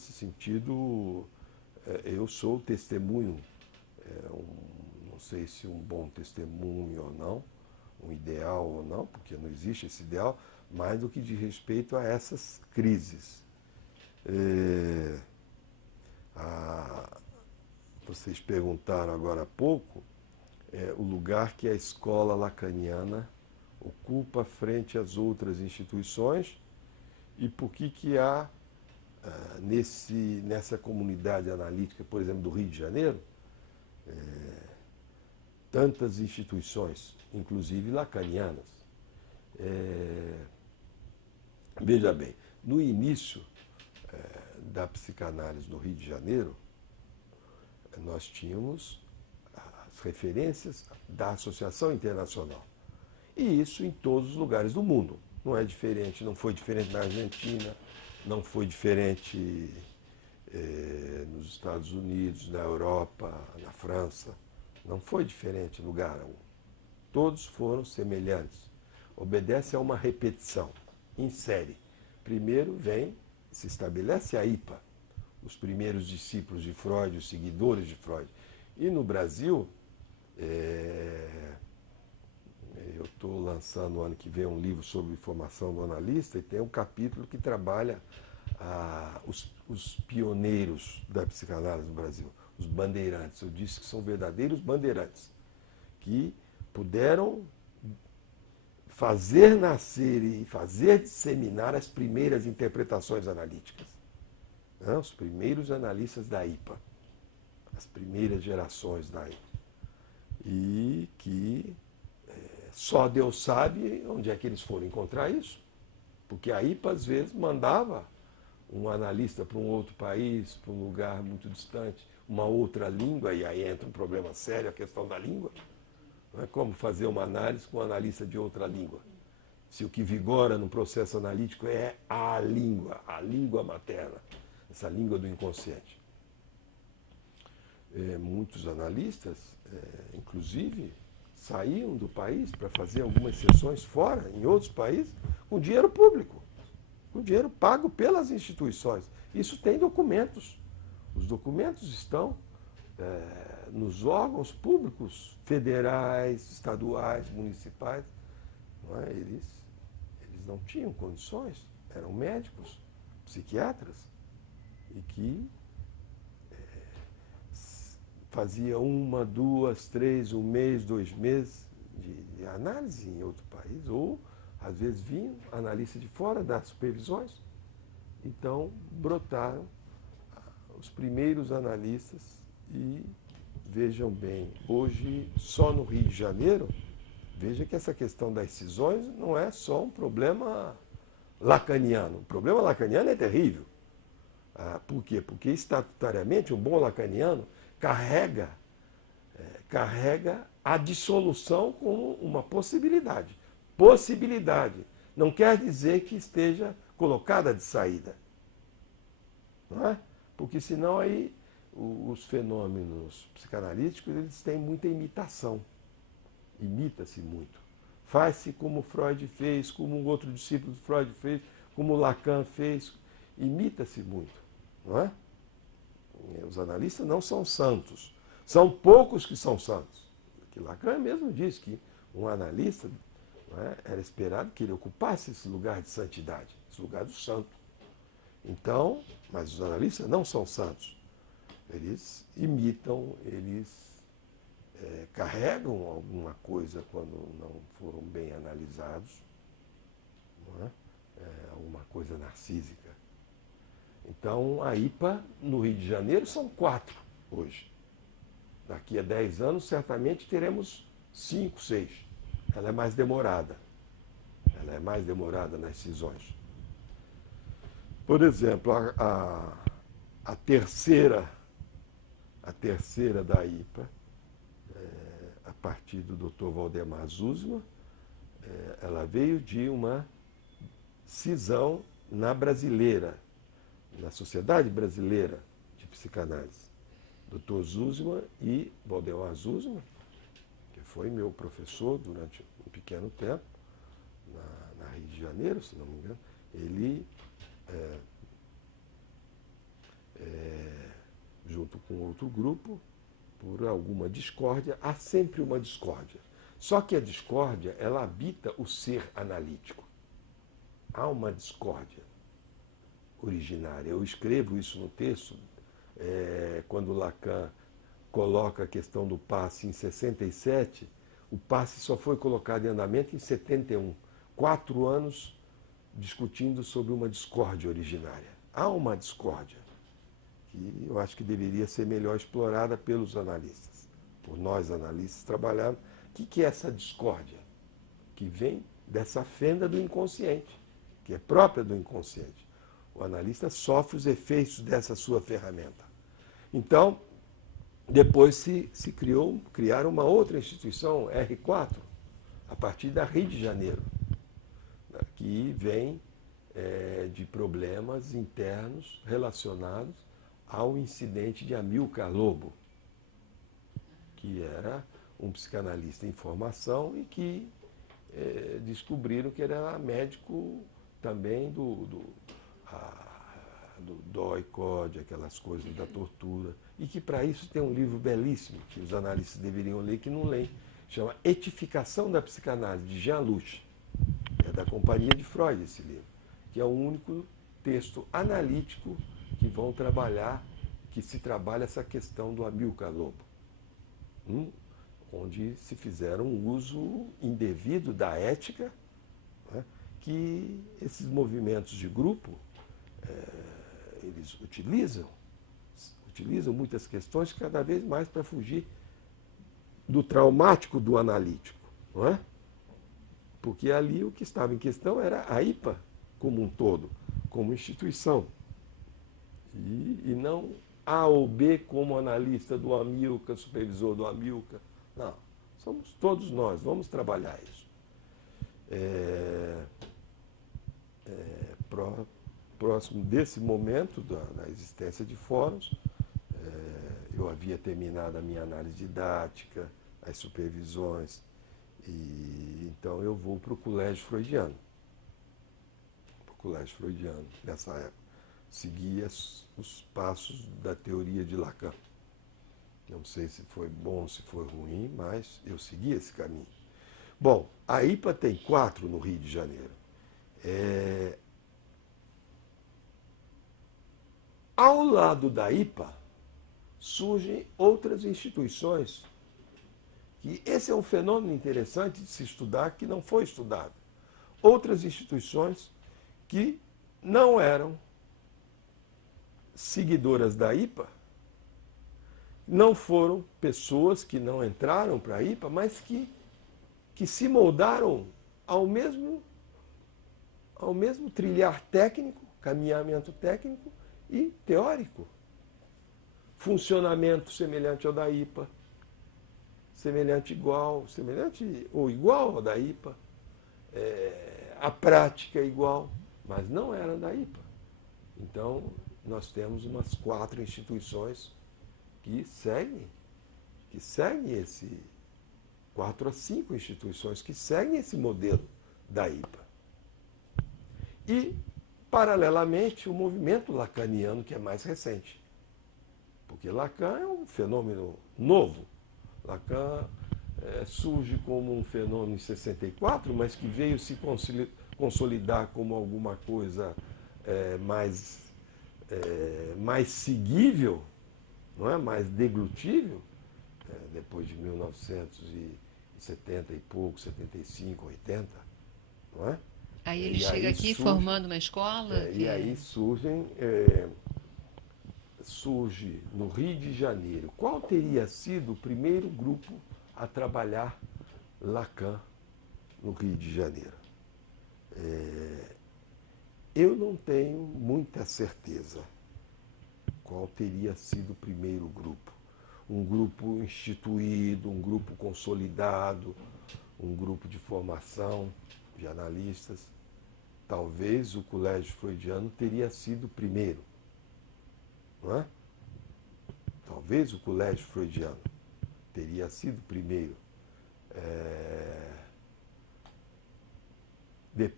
nesse sentido, eu sou testemunho, não sei se um bom testemunho ou não, um ideal ou não, porque não existe esse ideal, mais do que de respeito a essas crises. Vocês perguntaram agora há pouco o lugar que a escola lacaniana ocupa frente às outras instituições e por que há nessa comunidade analítica, por exemplo, do Rio de Janeiro, tantas instituições, inclusive lacanianas. Veja bem, no início da psicanálise no Rio de Janeiro, nós tínhamos as referências da Associação Internacional. E isso em todos os lugares do mundo. Não é diferente, não foi diferente na Argentina, não foi diferente nos Estados Unidos, na Europa, na França. Não foi diferente em lugar algum. Todos foram semelhantes. Obedece a uma repetição em série. Primeiro se estabelece a IPA, os primeiros discípulos de Freud, os seguidores de Freud. E no Brasil, eu estou lançando no ano que vem um livro sobre formação do analista e tem um capítulo que trabalha os pioneiros da psicanálise no Brasil, os bandeirantes. Eu disse que são verdadeiros bandeirantes, que puderam fazer nascer e fazer disseminar as primeiras interpretações analíticas. Os primeiros analistas da IPA, as primeiras gerações da IPA. E que só Deus sabe onde é que eles foram encontrar isso, porque a IPA às vezes mandava um analista para um outro país, para um lugar muito distante, uma outra língua, e aí entra um problema sério, a questão da língua. Não é como fazer uma análise com um analista de outra língua. Se o que vigora no processo analítico é a língua materna, essa língua do inconsciente. Muitos analistas, inclusive, saíam do país para fazer algumas sessões fora, em outros países, com dinheiro público, com dinheiro pago pelas instituições. Isso tem documentos. Os documentos estão nos órgãos públicos, federais, estaduais, municipais. Não é? Eles não tinham condições, eram médicos, psiquiatras, e que fazia 1, 2, 3, 1 mês, 2 meses de análise em outro país, ou às vezes vinham analistas de fora das supervisões. Então brotaram os primeiros analistas e vejam bem, hoje só no Rio de Janeiro, veja que essa questão das cisões não é só um problema lacaniano. O problema lacaniano é terrível. Por quê? Porque estatutariamente um bom lacaniano carrega a dissolução como uma possibilidade. Possibilidade. Não quer dizer que esteja colocada de saída. Não é? Porque senão aí os fenômenos psicanalíticos eles têm muita imitação. Imita-se muito. Faz-se como Freud fez, como um outro discípulo de Freud fez, como Lacan fez. Imita-se muito. Não é? Os analistas não são santos. São poucos que são santos. Porque Lacan mesmo diz que um analista era esperado que ele ocupasse esse lugar de santidade, esse lugar do santo. Então, mas os analistas não são santos. Eles imitam, eles carregam alguma coisa quando não foram bem analisados, não é? Alguma coisa narcísica. Então, a IPA no Rio de Janeiro são 4 hoje. Daqui a 10 anos, certamente teremos 5, 6. Ela é mais demorada. Ela é mais demorada nas cisões. Por exemplo, a terceira da IPA, a partir do Dr. Valdemar Zuzman, ela veio de uma cisão na Brasileira, na Sociedade Brasileira de Psicanálise. Dr. Zuzman e Valdemar Zuzman, que foi meu professor durante um pequeno tempo, na Rio de Janeiro, se não me engano, ele junto com outro grupo, por alguma discórdia. Há sempre uma discórdia. Só que a discórdia, ela habita o ser analítico. Há uma discórdia originária. Eu escrevo isso no texto, quando Lacan coloca a questão do passe em 67, o passe só foi colocado em andamento em 71. 4 anos discutindo sobre uma discórdia originária. Há uma discórdia que eu acho que deveria ser melhor explorada pelos analistas, por nós analistas trabalharmos. O que é essa discórdia? Que vem dessa fenda do inconsciente, que é própria do inconsciente. O analista sofre os efeitos dessa sua ferramenta. Então, depois se criaram uma outra instituição, R4, a partir da Rio de Janeiro, que vem de problemas internos relacionados ao incidente de Amilcar Lobo, que era um psicanalista em formação e que descobriram que ele era médico também do DOI-CODE, aquelas coisas da tortura, e que para isso tem um livro belíssimo, que os analistas deveriam ler, que não leem, chama Etificação da Psicanálise, de Jean Luch. É da Companhia de Freud esse livro, que é o único texto analítico que se trabalha essa questão do Amilcar Lobo, onde se fizeram um uso indevido da ética, né, que esses movimentos de grupo eles utilizam muitas questões cada vez mais para fugir do traumático do analítico, não é? Porque ali o que estava em questão era a IPA como um todo, como instituição, e não A ou B como analista do Amilcar, supervisor do Amilcar. Não, somos todos nós, vamos trabalhar isso. Próximo desse momento da existência de fóruns, eu havia terminado a minha análise didática, as supervisões, e então eu vou para o Colégio Freudiano. Nessa época. Segui os passos da teoria de Lacan. Não sei se foi bom, se foi ruim, mas eu segui esse caminho. Bom, a IPA tem 4 no Rio de Janeiro. Ao lado da IPA, surgem outras instituições, que esse é um fenômeno interessante de se estudar, que não foi estudado. Outras instituições que não eram seguidoras da IPA, não foram pessoas que não entraram para a IPA, mas que se moldaram ao mesmo trilhar técnico, caminhamento técnico e teórico. Funcionamento semelhante ao da IPA, semelhante ou igual ao da IPA, a prática é igual, mas não era da IPA. Então, nós temos umas 4 instituições que seguem 4 a 5 instituições que seguem esse modelo da IPA. E, paralelamente, o movimento lacaniano, que é mais recente. Porque Lacan é um fenômeno novo. Lacan surge como um fenômeno em 64, mas que veio se consolidar como alguma coisa mais seguível, não é? Mais deglutível, depois de 1970 e pouco, 75, 80, não é? Aí ele chega aqui formando uma escola? E aí surge no Rio de Janeiro. Qual teria sido o primeiro grupo a trabalhar Lacan no Rio de Janeiro? Eu não tenho muita certeza qual teria sido o primeiro grupo. Um grupo instituído, um grupo consolidado, um grupo de formação de analistas. Talvez o Colégio Freudiano teria sido o primeiro. Não é? Talvez o Colégio Freudiano teria sido o primeiro. Depois